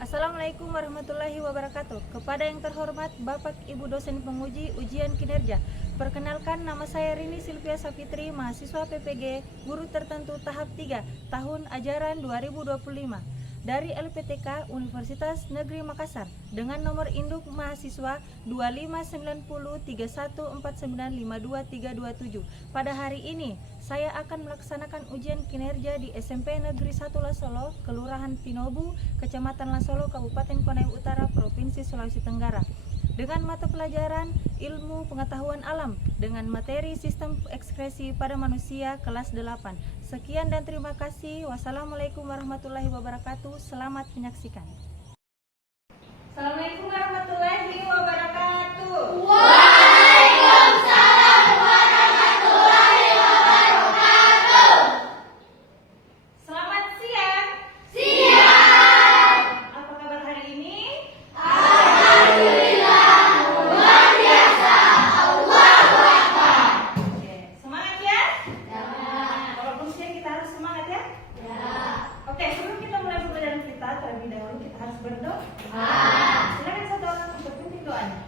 Assalamualaikum warahmatullahi wabarakatuh. Kepada yang terhormat Bapak Ibu dosen penguji ujian kinerja, perkenalkan nama saya Rini Silvia Safitri, mahasiswa PPG Guru Tertentu tahap 3 tahun ajaran 2025 dari LPTK Universitas Negeri Makassar dengan nomor induk mahasiswa 259031495237. Pada hari ini saya akan melaksanakan ujian kinerja di SMP Negeri 1 Lasolo, Kelurahan Pinobu, Kecamatan Lasolo, Kabupaten Konai Utara, Provinsi Sulawesi Tenggara, dengan mata pelajaran Ilmu Pengetahuan Alam dengan materi Sistem Ekskresi pada Manusia kelas 8. Sekian dan terima kasih. Wassalamualaikum warahmatullahi wabarakatuh. Selamat menyaksikan. Assalamualaikum warahmatullahi wabarakatuh. Waalaikumsalam warahmatullahi wabarakatuh. Selamat siang. Siang. Apa kabar hari ini? Alhamdulillah, luar biasa. Allahu Akbar. Oke, semangat ya. Ya. Walaupun siang kita harus semangat ya. Ya. Oke, sebelum kita mulai pembelajaran kita, terlebih dahulu kita harus berdoa. Silakan satu orang untuk pimpin doanya.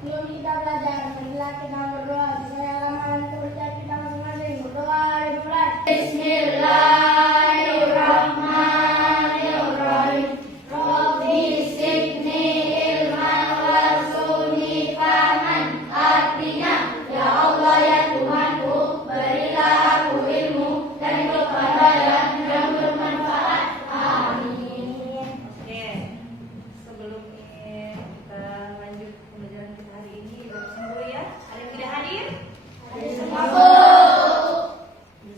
Sebelum kita belajar, marilah kita berdoa sesuai agama dan kepercayaan kita masing-masing. Berdoa dimulai. Bismillahirrahmanirrahim. Rabbi zidni ilman warzuqni fahman. Artinya, ya Allah ya Tuhanku, berilah aku ilmu dan kepandaian yang bermanfaat. Amin. Oke, sebelum ini kita lanjut pembelajaran kita hari ini, absen dulu ya. Ada yang tidak hadir? Hadir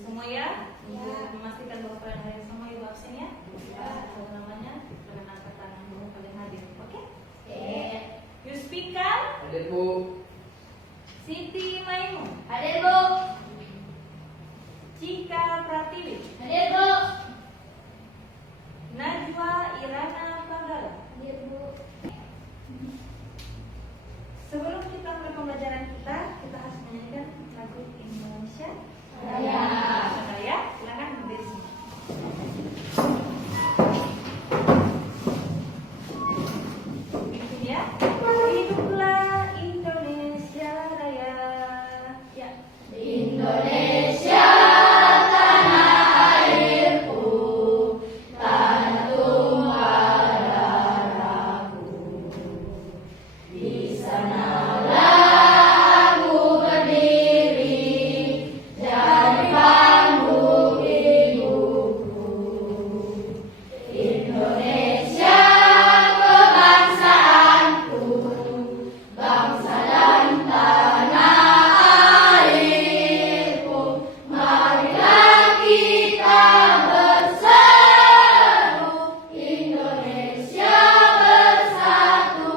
semua ya? Ya. Memastikan bahwa kalian hadir semua, ibu absen ya? Kalau namanya dengan angkat tangan bahwa kalian hadir. Oke? Yuspika Hadir Bu. Siti Maimun, Hadir Bu. Cika Pratiwi, Hadir Bu. Najwa Irana Panggala. Hadir Bu. Sebelum kita mulai pembelajaran kita harus menyanyikan lagu Indonesia Raya. Ya, silakan berdiri semua. Bikin ya. Hiduplah Indonesia Raya. Ya. Indonesia tanah airku, tanah tumpah darahku. Di sanalah aku berdiri, jadi panggung hidupku. Indonesia kebangsaanku, bangsa dan tanah airku. Marilah kita berseru, Indonesia bersatu.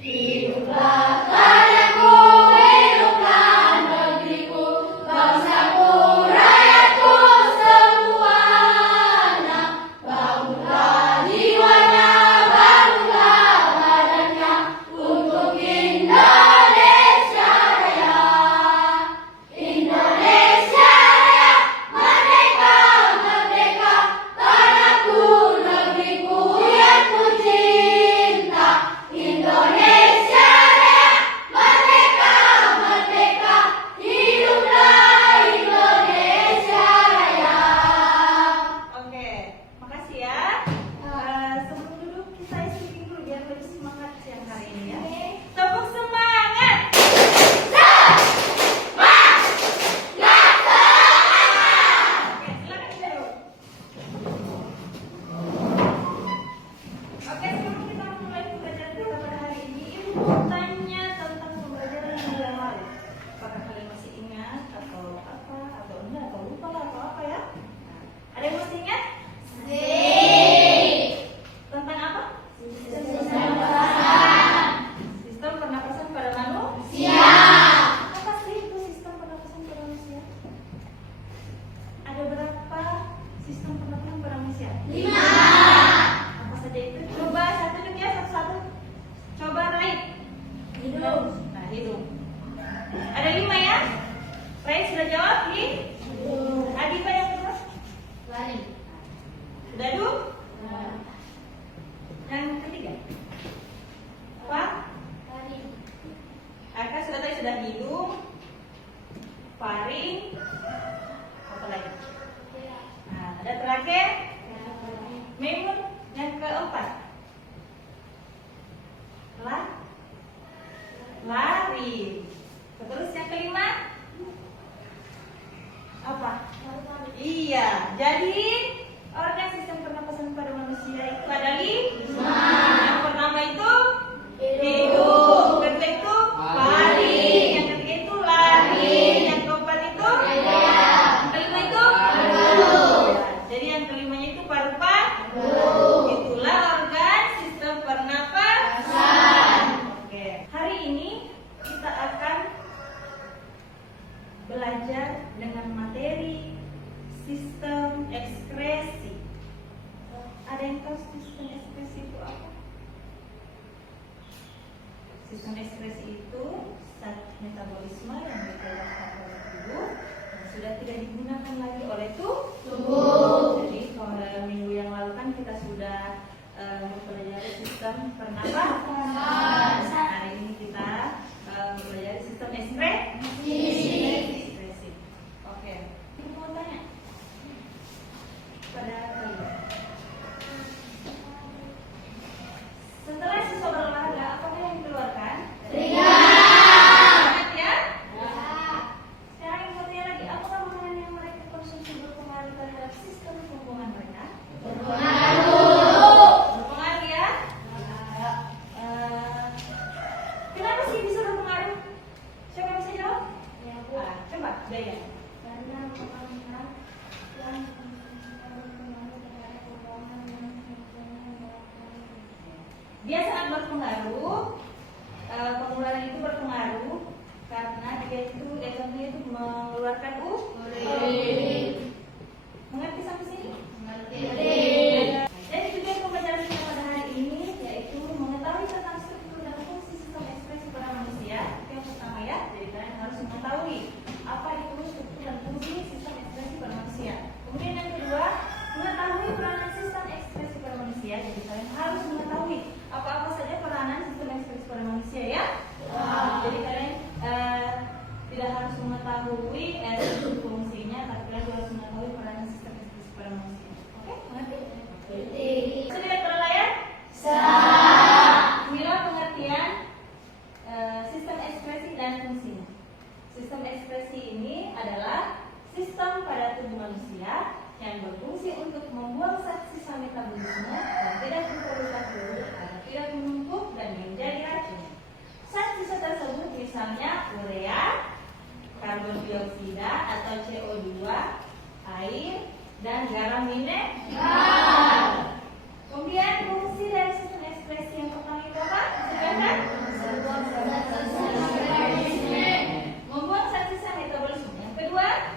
Hiduplah tanahku, hiduplah negeriku, bangsaku, rakyatku semuanya. Bangunlah jiwanya, bangunlah badannya untuk Indonesia Raya. Indonesia Raya, merdeka, merdeka, tanahku, negeriku yang ku cinta. Indonesia Raya, merdeka, merdeka, hiduplah Indonesia Raya. Oke, makasih ya. Sebelum duduk kita speaking dulu biar lebih semangat siang hari ini ya. Tepuk semangat. Oke, silakan duduk. Oke, sebelum kita mulai pembelajaran kita pada hari ini, ibu mau tanya tentang pembelajaran minggu yang lalu. Apakah kalian masih ingat atau apa atau enggak atau lupa lah atau apa ya? Nah, ada yang masih ingat? Tentang apa? Sistem pernapasan pada manusia. Apa sih itu sistem pernapasan pada manusia? Ada berapa sistem pernapasan pada manusia? 5. Apa saja itu? Coba satu ya, satu-satu. Coba raih. Hidung. Nah, hidung. Ada 5 ya? Raih sudah jawab, Adi? Adi apa yang jawab? Lari. Dadu? Organ sistem pernapasan pada manusia itu ada 5. Yang pertama itu hidup, yang kedua itu paling, yang ketiga itu lari, yang keempat itu yang kelima itu jadi yang kelimanya itu paru-paru. Itulah organ sistem pernapasan. Oke, hari ini kita akan belajar dengan materi sistem ekskresi. Ada yang tahu sistem ekskresi itu apa? Sistem ekskresi itu zat metabolisme yang dikeluarkan oleh tubuh yang sudah tidak digunakan lagi oleh tubuh. Jadi pada minggu yang lalu kan kita sudah mempelajari sistem pernapasan. Hari ini kita mempelajari sistem ekskresi. Oke, aku mau tanya pada kalian. Setelah siswa berolahraga, apakah yang dikeluarkan? Ingat ya? Sekarang yang satunya lagi, apakah makanan yang mereka konsumsi berpengaruh terhadap sistem pembuangan mereka? Berpengaruh ya? Kenapa sih bisa berpengaruh? Siapa bisa jawab? Coba, Daya. Karena makanan yang berpengaruh terhadap pembuangan dan Dia sangat berpengaruh. Pengeluaran itu berpengaruh karena dia itu efeknya itu mengeluarkan urin. Mengerti sampai sini? Dan juga pembelajaran kita pada hari ini yaitu mengetahui tentang struktur dan fungsi sistem ekspresi pada manusia. Itu yang pertama ya. Jadi kalian harus mengetahui apa itu struktur dan fungsi sistem ekspresi pada manusia. Kemudian yang kedua, mengetahui peranan sistem ekspresi pada manusia. Jadi kalian harus mengetahui apa-apa saja peranan sistem ekspresi pada manusia ya. Jadi kalian tidak harus mengetahui fungsinya, tapi kalian harus mengetahui peranan sistem ekspresi pada manusia. Oke, mengerti? Sudah lihat pada layar? Inilah pengertian sistem ekspresi dan fungsinya. Sistem ekspresi ini adalah sistem pada tubuh manusia yang berfungsi untuk membuang zat sisa metabolisme dan tidak diperlukan tubuh agar tidak menumpuk dan menjadi racun. Zat sisa tersebut misalnya urea, karbon dioksida atau CO2, air, dan garam mineral. Kemudian fungsi dari sistem ekspresi yang pertama itu apa? Membuang zat sisa metabolisme. Yang kedua,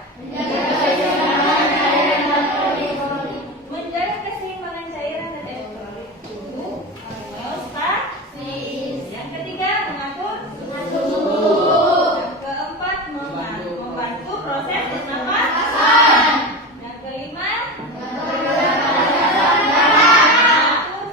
menjaga keseimbangan cairan dan elektrolit tubuh, homeostasis. Yang ketiga, mengatur suhu. Yang keempat, membantu proses pernapasan. Yang kelima, mengatur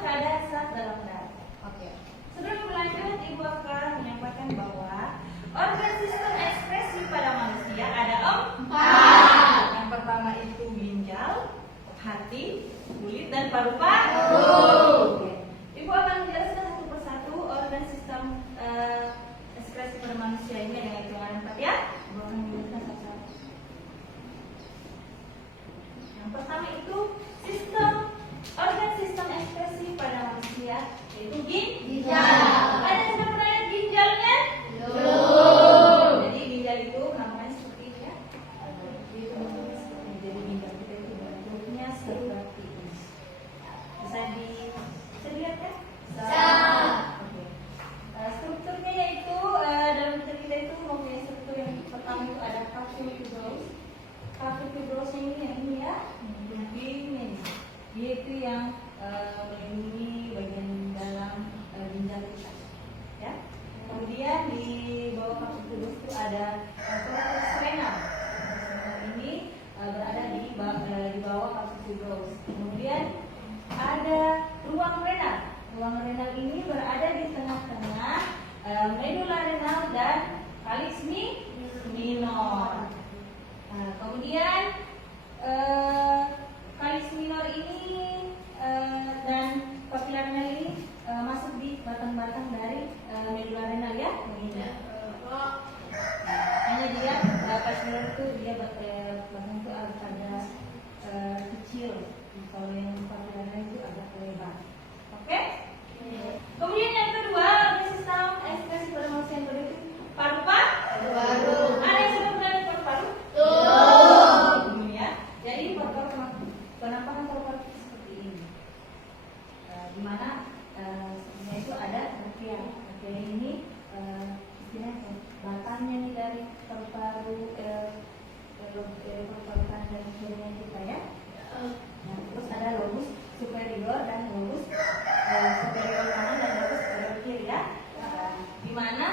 kadar zat dalam darah. Oke. Sebelum berlanjut, Ibu akan menyampaikan bahwa organ sistem ekspresi pada manusia ada 4. Yang pertama itu ginjal, hati, kulit, dan paru-paru. Oke. Ibu akan menjelaskan satu persatu organ sistem ekspresi pada manusia ini dengan hitungan 4 ya. Ibu akan menjelaskan satu-satu. Yang pertama itu organ sistem ekspresi pada manusia yaitu ginjal. Ada yang pernah lihat ginjalnya? Jadi ginjal itu namanya seperti ini ya. Itu bentuknya seperti ini. Jadi ginjal kita itu bentuknya seperti ini. Bisa dilihat kan? Oke. Strukturnya yaitu dalam ginjal kita itu mempunyai struktur yang pertama itu ada capsule fibrosis. Capsule fibrosis ini yang ini ya. Ini. Dia itu yang melindungi bagian dalam ginjal kita. Ya. Kemudian di bawah kapsul fibrosis itu ada cortex renal. Ini berada di bawah kapsul fibrosis. Kemudian ada ruang renal. Ruang renal ini berada di tengah-tengah medula renal dan kalis minor. Kemudian kalis minor ini dan papila renal ini masuk di batang-batang dari medula renal ya. Hanya dia kalis minor itu dia batang itu agak kecil Kalau yang panggilannya itu agak lebar. Oke? Kemudian yang kedua, sistem ekspresi pada manusia yang berdiri paru-paru. Ada yang sudah pernah lihat paru-paru? Belum ya. Jadi paru-paru penampakan paru-paru seperti ini. Di mana sebenarnya itu ada trachea. Trachea ini batangnya nih dari paru-paru paru-paru kanan dan kirinya kita ya. Nah, terus ada lobus superior dan lobus superior kanan dan lobus superior kiri ya. Di mana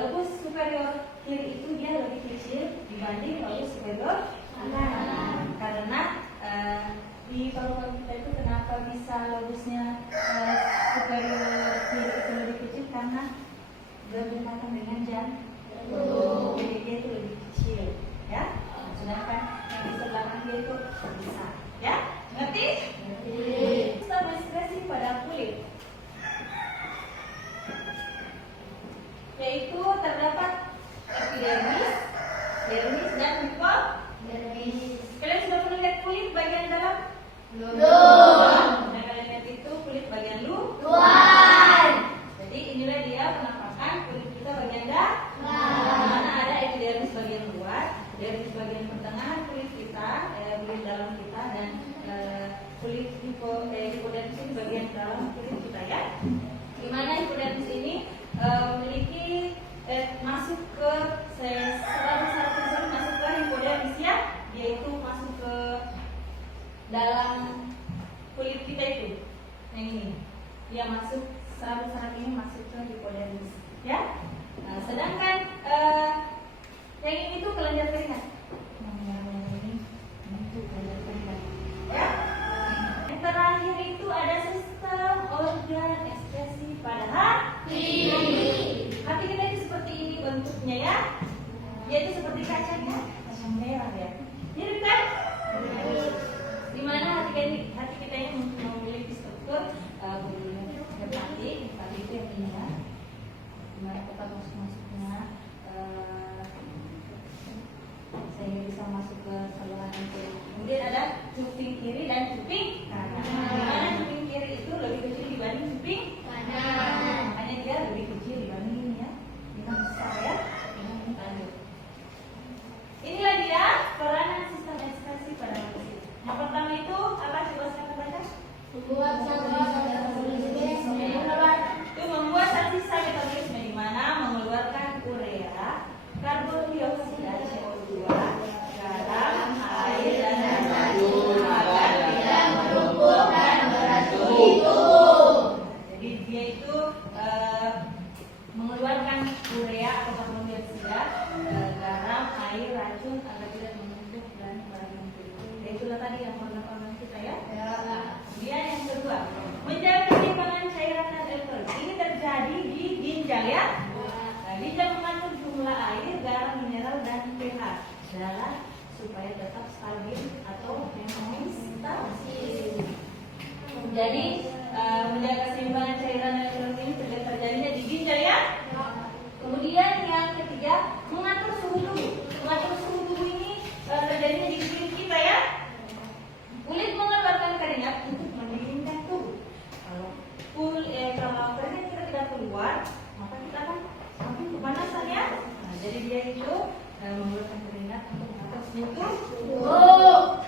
lobus superior kiri itu dia lebih kecil dibanding lobus superior kanan. Karena di paru-paru kita itu kenapa bisa lobusnya superior kiri itu lebih kecil, karena berdekatan dengan jantung. Jadi dia itu lebih kecil ya. Sedangkan yang di sebelah kanan dia itu besar. Ya, ngerti? Sistem ekspresi pada kulit, yaitu terdapat epidermis, dermis, dan hipodermis. Kalian sudah pernah lihat kulit bagian dalam? Belum. Nah, kalian lihat itu kulit bagian luar. Jadi inilah dia penampakan kulit kita bagian dalam. Mana ada epidermis bagian luar, dermis bagian pertengahan kulit kita, kulit dalam kita, dan kulit hipodermis ini bagian dalam kulit kita ya. Dimana hipodermis ini memiliki masuk ke masuk ke hipodermis ya, yaitu masuk ke dalam kulit kita itu. Nah ini dia masuk, saraf-saraf ini masuk ke hipodermis ya. Nah, sedangkan yang ini tuh kelenjar keringat. Ya. Yang terakhir itu ada sistem organ ekspresi pada hati. Hati kita itu seperti ini bentuknya ya. Dia itu seperti kaca ya, kaca merah ya. Mirip kan? Dimana hati kita ini memiliki struktur hati itu yang ini ya. Dimana kita masuknya sehingga bisa masuk ke saluran itu. Kemudian ada cuping kiri dan cuping kanan. Dimana cuping kiri itu lebih kecil dibanding cuping kanan. Makanya dia lebih kecil dibanding ini ya. Ini besar ya. Lanjut. Inilah dia peranan sistem ekspresi pada manusia. Yang pertama itu apa? Coba saya baca. Membuat zat sisa metabolisme, di mana mengeluarkan urea, karbon dioksida, CO2, garam, air, dan racun agar tidak menumpuk dan beracun. Jadi dia itu mengeluarkan urea atau karbon dioksida, garam, air, racun agar tidak menumpuk dan beracun. Itulah tadi yang organ-organ kita ya. Kemudian yang kedua, menjaga keseimbangan cairan dan elektrolit. Ini terjadi di ginjal ya. Ginjal mengandung jumlah air, garam, mineral, dan pH darah supaya tetap stabil atau homeostasis. Jadi menjaga keseimbangan cairan dan elektrolit ini terjadinya di ginjal ya. Kemudian yang ketiga, mengatur suhu tubuh. Mengatur suhu tubuh ini terjadinya di kulit kita ya. Kulit mengeluarkan keringat untuk mendinginkan tubuh. Kalau keringat kita tidak keluar, maka kita akan makin kepanasan ya. Nah, jadi dia itu mengeluarkan keringat untuk mengatur suhu tubuh.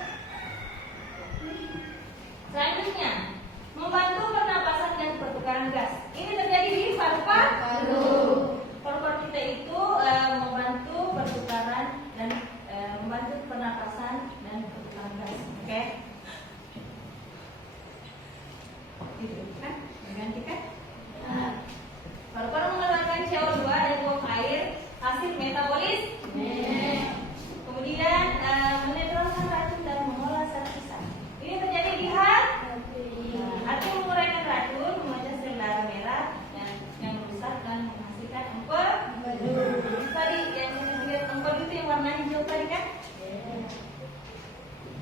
Selanjutnya, membantu pernapasan dan pertukaran gas. Ini terjadi di paru-paru. Paru-paru kita itu membantu pertukaran dan membantu pernapasan dan pertukaran gas. Oke? Gitu kan? Menggantikan. Paru-paru mengeluarkan CO2 dan buang air, hasil metabolis. Kemudian menetralkan racun dan mengolah zat sisa. Ini terjadi di hati. Hati menguraikan racun, memecah sel darah merah yang merusak dan menghasilkan empedu. Tadi yang kita lihat empedu itu yang warna hijau tadi kan?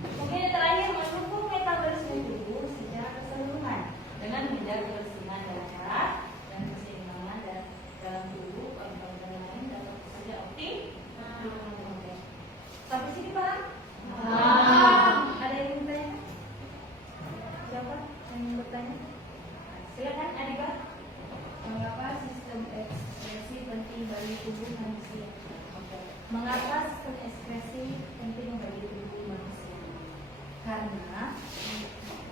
Kemudian yang terakhir, mendukung metabolisme tubuh secara keseluruhan dengan menjaga kebersihan ingin bertanya? Silakan Adiba. Mengapa sistem ekspresi penting bagi tubuh manusia? Mengapa sistem ekspresi penting bagi tubuh manusia? Karena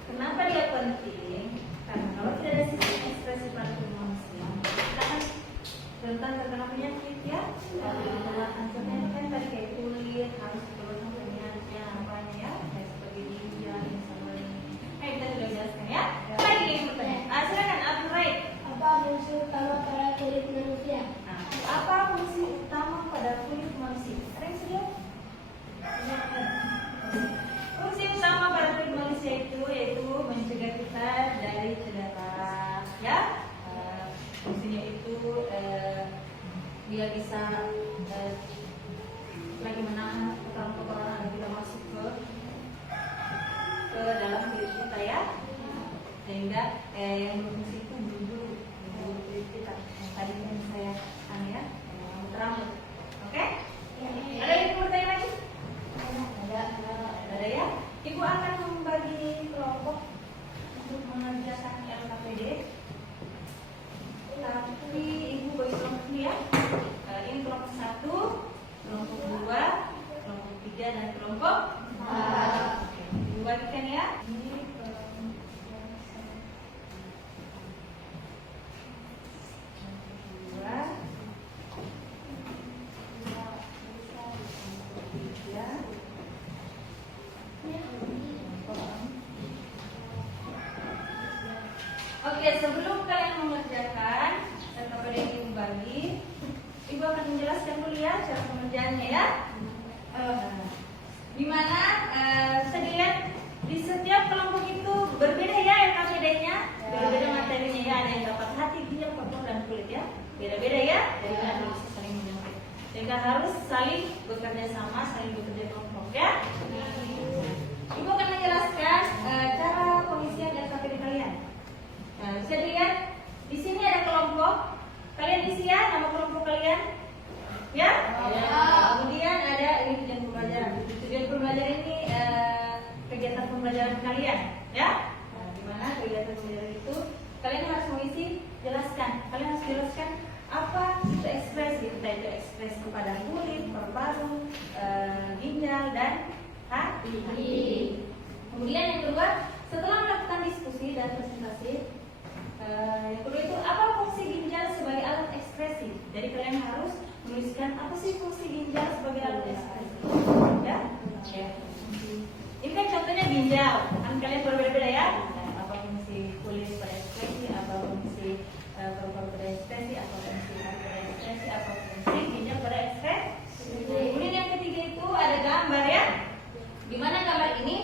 kenapa dia penting? Karena kalau tidak ada sistem ekspresi pada tubuh manusia, kita kan rentan terkena penyakit ya. Contohnya kan tadi kayak kulit harus dikeluarkan penyakitnya apanya ya, kayak seperti ginjal, sama ini. Kita sudah jelaskan ya. Lagi yang bertanya. Silakan Abdul Raid. Apa fungsi utama pada kulit manusia? Nah, apa fungsi utama pada kulit manusia? Ada yang sudah? Fungsi utama pada kulit manusia itu yaitu mencegah kita dari cedera, ya. Fungsinya itu dia bisa lagi menahan kotoran-kotoran yang kita masuk ke dalam kulit kita ya, sehingga yang berfungsi itu bulu kulit kita yang tadi yang saya rambut. Oke? Ada yang bertanya lagi? Ada ya. Ibu akan membagi kelompok untuk mengerjakan LKPD. Tapi ibu bagi kelompok ini ya. Ini kelompok 1, kelompok 2, kelompok 3 dan kelompok 4. Oke, ibu bagikan ya. Ini Oke, sebelum kalian mengerjakan LKPD ini bagi, ibu akan menjelaskan dulu ya cara pengerjaannya ya. Dimana bisa dilihat di setiap kelompok itu berbeda ya LKPD-nya, berbeda materinya ya. Ada yang dapat hati, ginjal, kotor dan kulit ya, beda-beda ya. Jadi kalian bisa saling menjangkau. Sehingga harus saling bekerja sama, saling bekerja kelompok ya. Ibu akan menjelaskan cara pengisian LKPD kalian. Bisa dilihat di sini ada kelompok, kalian isi ya nama kelompok kalian, ya. Kemudian ada ini tujuan pembelajaran. Tujuan pembelajaran ini kegiatan pembelajaran kalian, ya. Dimana kegiatan pembelajaran itu kalian harus mengisi, jelaskan. Kalian harus jelaskan apa itu ekspresi, entah itu ekspresi kepada kulit, paru-paru, ginjal dan hati. Kemudian yang kedua, setelah melakukan diskusi dan presentasi, yang kedua itu apa fungsi ginjal sebagai alat ekspresi. Jadi kalian harus menuliskan apa sih fungsi ginjal sebagai alat ekspresi, ya. Ini kan contohnya ginjal, kan kalian berbeda-beda ya. Apa fungsi kulit pada ekspresi, apa fungsi paru-paru pada ekspresi, apa fungsi hati pada ekspresi, apa fungsi ginjal pada ekspresi. Kemudian yang ketiga itu ada gambar ya. Di mana gambar ini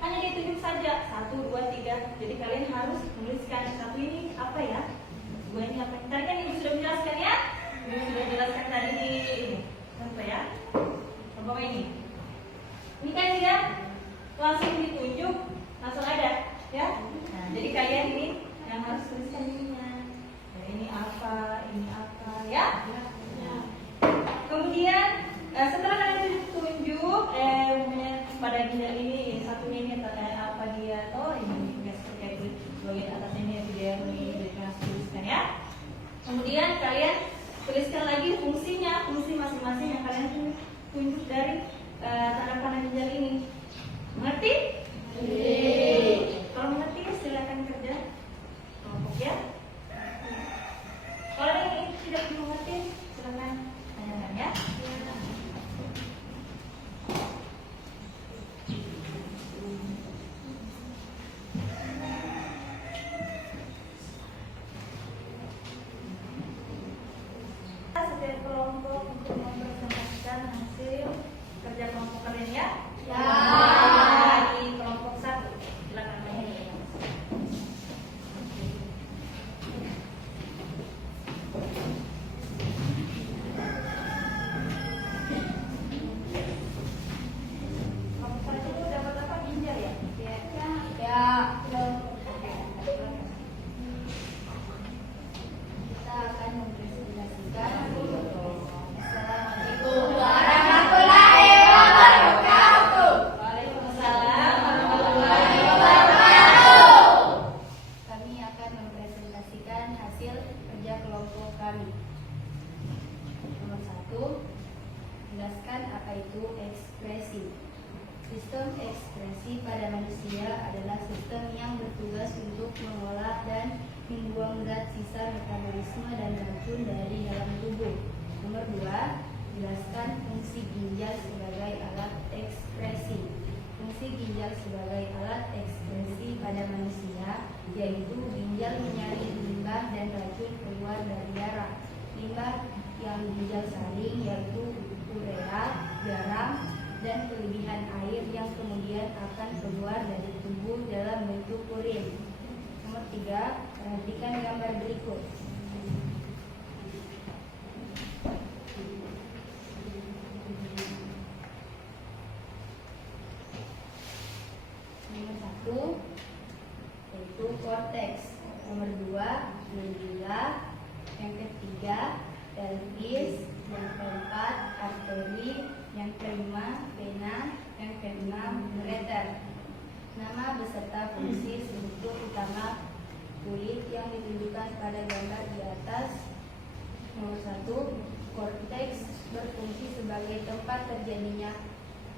hanya ditunjuk saja 1, 2, 3. Jadi kalian harus menuliskan satu ini apa ya, dua ini apa. Tadi kan ibu sudah menjelaskan ya, ibu sudah jelaskan tadi di ini apa ya, apa ini kan dia langsung ditunjuk langsung ada sistem yang bertugas untuk mengolah dan membuang zat sisa metabolisme dan racun dari dalam tubuh. Nomor 2, jelaskan fungsi ginjal sebagai alat ekskresi. Fungsi ginjal sebagai alat ekskresi pada manusia yaitu ginjal menyaring limbah dan racun keluar dari darah. Limbah yang ginjal saring yaitu urea, garam, dan kelebihan air yang kemudian akan keluar dari tubuh dalam bentuk urin. Nomor 3, perhatikan gambar berikut. Nomor 1 yaitu korteks. Nomor 2, medula. Yang ketiga, pelvis. Yang keempat, arteri. Yang kelima, vena. Yang keenam, ureter. Nama beserta fungsi struktur utama kulit yang ditunjukkan pada gambar di atas. Nomor 1, korteks berfungsi sebagai tempat terjadinya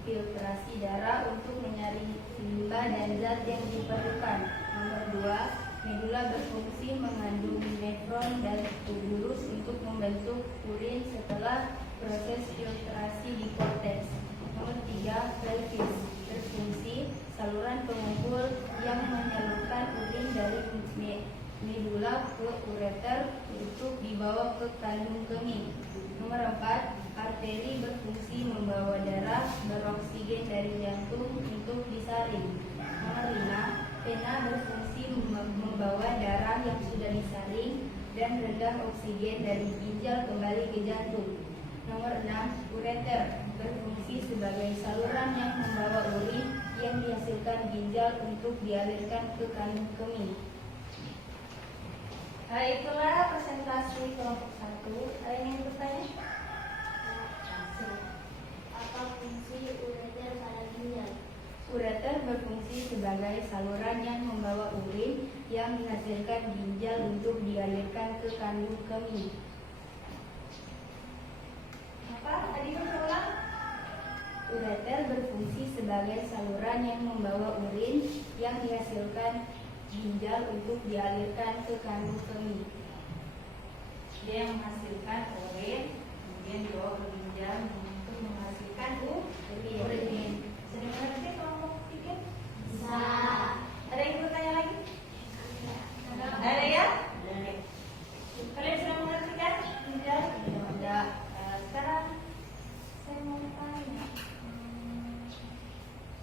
filtrasi darah untuk menyaring limbah dan zat yang diperlukan. Nomor 2, medula berfungsi mengandung nefron dan tubulus untuk membentuk urin setelah proses filtrasi di korteks. Nomor 3, pelvis berfungsi saluran pengumpul yang menyalurkan urin dari medula ke ureter untuk dibawa ke kandung kemih. Nomor 4, arteri berfungsi membawa darah beroksigen dari jantung untuk disaring. Nomor 5, vena berfungsi membawa darah yang sudah disaring dan rendah oksigen dari ginjal kembali ke jantung. Nomor 6, ureter berfungsi sebagai saluran yang membawa urin yang dihasilkan ginjal untuk dialirkan ke kandung kemih. Itulah presentasi kelompok 1. Ada yang ingin bertanya? Apa fungsi ureter pada ginjal? Ureter berfungsi sebagai saluran yang membawa urin yang dihasilkan ginjal untuk dialirkan ke kandung kemih. Apa? Tadi berulang? Ureter berfungsi sebagai saluran yang membawa urin yang dihasilkan ginjal untuk dialirkan ke kandung kemih. Dia yang menghasilkan urin, kemudian dibawa ke ginjal untuk menghasilkan urin. Sudah mengerti kelompok 3? Bisa. Ada yang bertanya lagi? Ada ya? Kalian sudah mengerti kan? Ginjal? Ada. Sekarang saya mau tanya.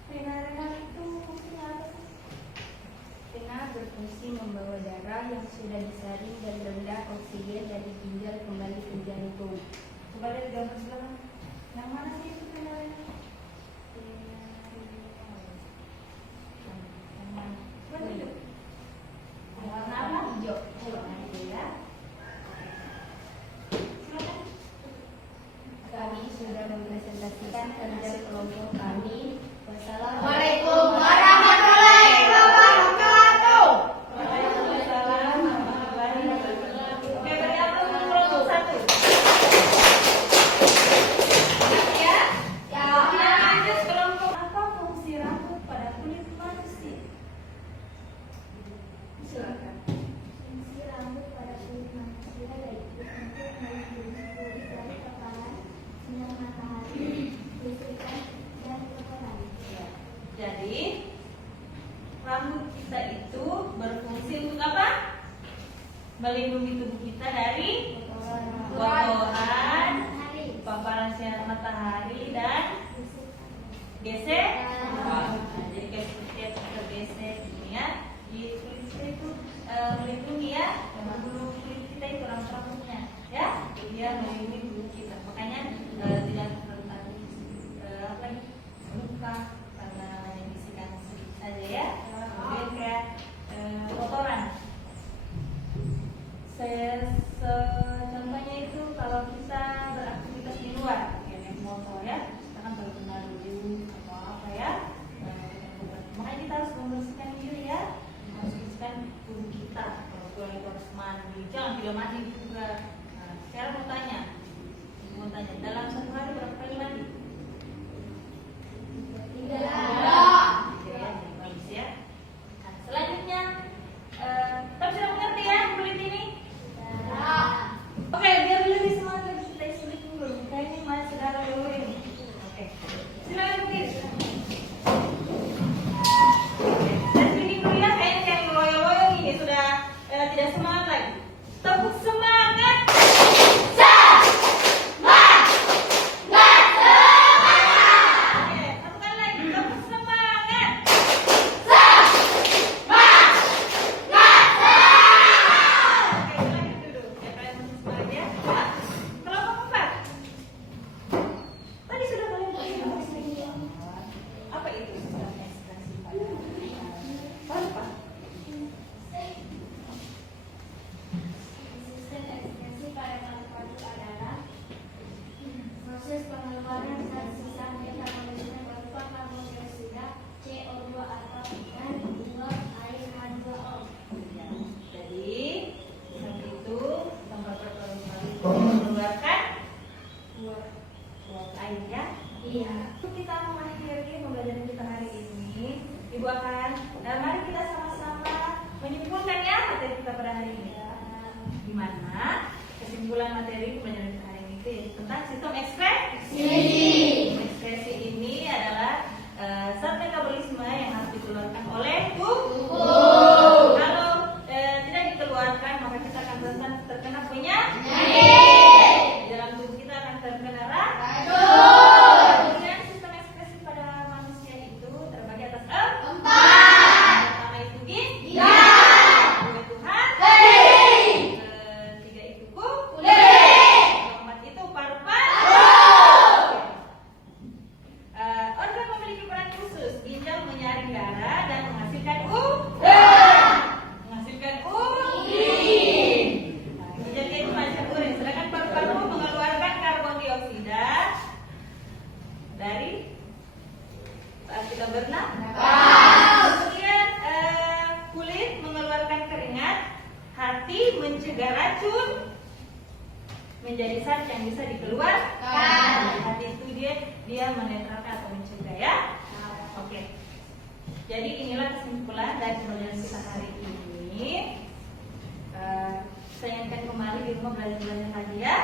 Renal itu fungsinya apa sih? Vena berfungsi membawa darah yang sudah disaring dan rendah oksigen dari ginjal kembali ke jantung. Coba lihat gambar sebelah. Yang mana sih itu renalnya? Yang mana? Coba tunjuk. Yang warna apa? Hijau. Warna hijau ya. Silakan. Kami sudah mempresentasikan kerja kelompok kami. Waalaikumsalam warahmatullahi wabarakatuh. Waalaikumsalam warahmatullahi wabarakatuh. Oke, bergabung ke kelompok 1. Ya? Ya. Kita lanjut kelompok. Apa fungsi rambut pada kulit manusia? Silakan. Fungsi rambut pada kulit manusia yaitu untuk melindungi kulit dari paparan sinar matahari, listrikan, dan kotoran. Jadi rambut kita itu berfungsi untuk apa? Melindungi tubuh kita dari kotoran, paparan sinar matahari dan gesek. Nah, jadi kayak tergesek ini ya. Di kulit kita itu melindungi ya, bulu kulit kita itu rambutnya ya, dia melindungi bulu kita. Makanya tidak rentan apa nih luka karena yang bisikan saja ya. Kemudian kayak kotoran. Contohnya itu kalau kita beraktivitas di luar, kayak naik motor ya, kita kan perlu kena debu atau apa ya. Makanya kita harus membersihkan diri ya, harus membersihkan tubuh kita. Kalau pulang itu harus mandi, jangan tidak mandi juga. Nah, sekarang mau tanya, dalam satu hari berapa kali mandi? 3. Ya, bagus ya. materi pembelajaran kita hari ini itu yaitu tentang sistem ekspresi. Ekspresi ini adalah zat metabolisme yang harus dikeluarkan oleh tubuh. Kalau tidak dikeluarkan maka kita akan rentan terkena penyakit. Di dalam tubuh kita akan terkena racun. Kemudian sistem ekspresi pada manusia itu terbagi atas 4. Pertama itu ginjal, kedua itu hati, ketiga itu kulit, keempat itu paru-paru. Organ memiliki peran khusus. Ginjal menyaring darah dan menghasilkan urin. Ginjal itu menghasilkan urin, sedangkan paru-paru mengeluarkan karbon dioksida dari saat kita bernafas. Kemudian kulit mengeluarkan keringat, hati mencegah racun menjadi zat yang bisa dikeluarkan. Hati itu dia menetralkan atau mencegah ya. Oke. Jadi inilah kesimpulan dari pembelajaran kita hari ini. Saya ingatkan kembali di rumah belajar lagi ya.